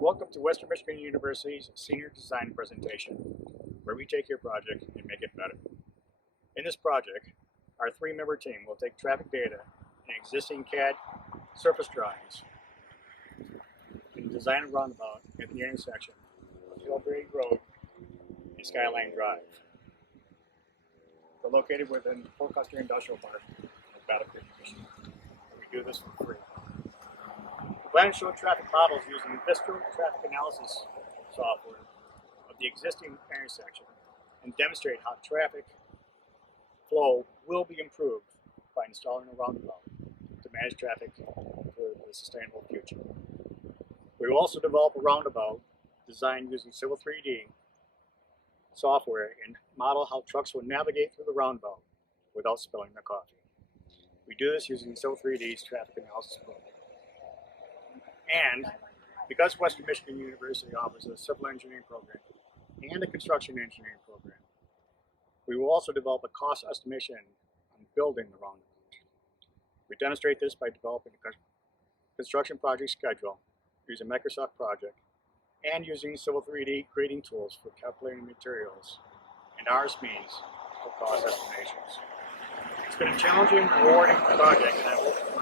Welcome to Western Michigan University's Senior Design Presentation, where we take your project and make it better. In this project, our three-member team will take traffic data and existing CAD surface drawings and design a roundabout at the intersection of Brady Road and Skyline Drive. We're located within the Fort Custer Industrial Park in Battle Creek, Michigan. We do this for free. We plan to show traffic models using Vistro traffic analysis software of the existing intersection and demonstrate how traffic flow will be improved by installing a roundabout to manage traffic for a sustainable future. We will also develop a roundabout designed using Civil 3D software and model how trucks will navigate through the roundabout without spilling their coffee. We do this using Civil 3D's traffic analysis program. And because Western Michigan University offers a civil engineering program and a construction engineering program, we will also develop a cost estimation on building the roundabout. We demonstrate this by developing a construction project schedule using Microsoft Project and using Civil 3D grading tools for calculating materials and ours means for cost estimations. It's been a challenging, rewarding project, and I hope